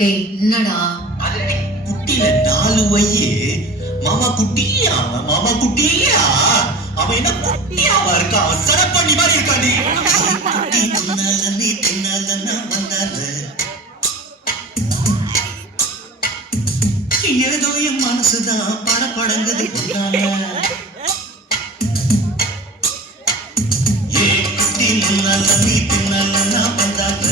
டேய் என்னடா குட்டில 4 வயசு மாமா குட்டியா மாமா குட்டியா அவன் என்ன குட்டியாவா இருக்கா சட பண்ணி மாதிரி இருக்காடி குட்டி தின்னால நீ தின்னால நான் வந்தால ஏதோ என் மனசுதான் படபடங்குது ஏ குட்டி தின்னால நீ தின்னால நான் வந்தால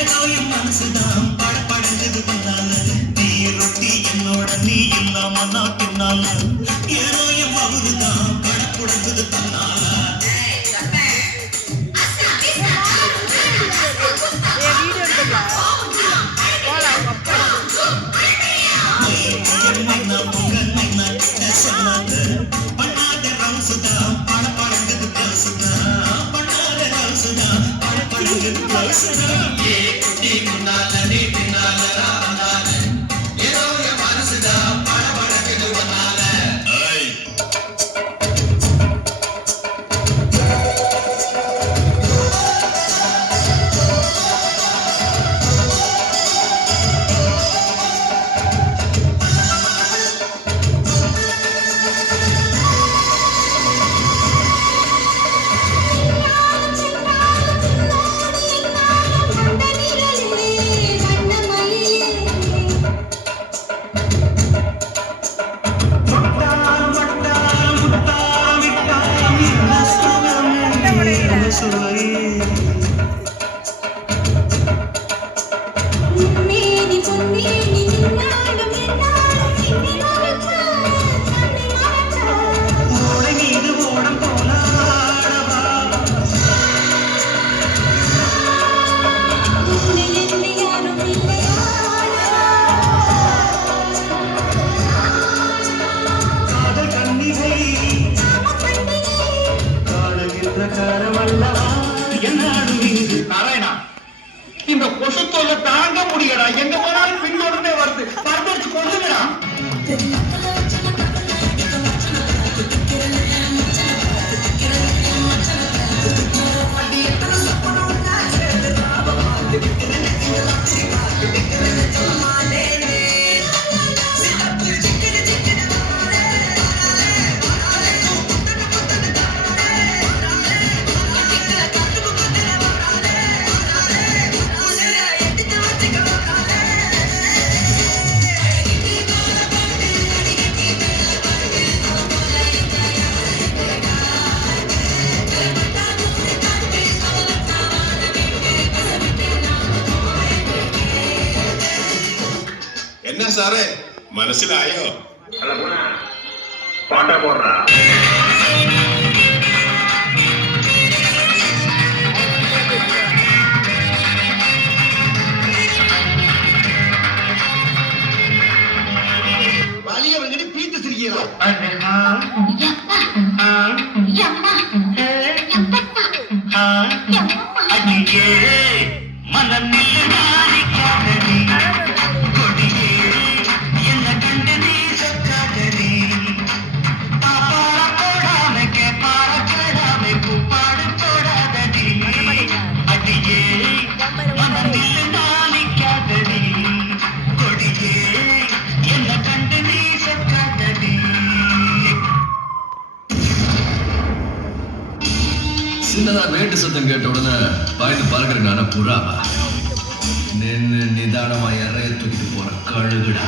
ஏதோ என் மனசுதான் படபடங்குது வந்தால நீ ரொட்டி என்னோட நீ இல்லாம நான் பின்னால ஏதோ என் மவுதுதான் படபடங்குது தன்னால இந்த கொசு தொல்லை தாங்க முடியடா எங்க போனாலும் பின்தொடர்ந்தே வருது பறந்து கொண்டுடா என்ன சாரு മനസ്സിൽ ആയോ பாட்டா போடுறா வலியவங்கடி பீத்து சிரிக்கிறோம் மனம் சின்னதா வேட்டு சத்தம் கேட்ட உடனே பாய்ந்து பார்க்கிற நான புறாவா நின்னு நிதானமா இறைய தூக்கிட்டு போற கழுகுடா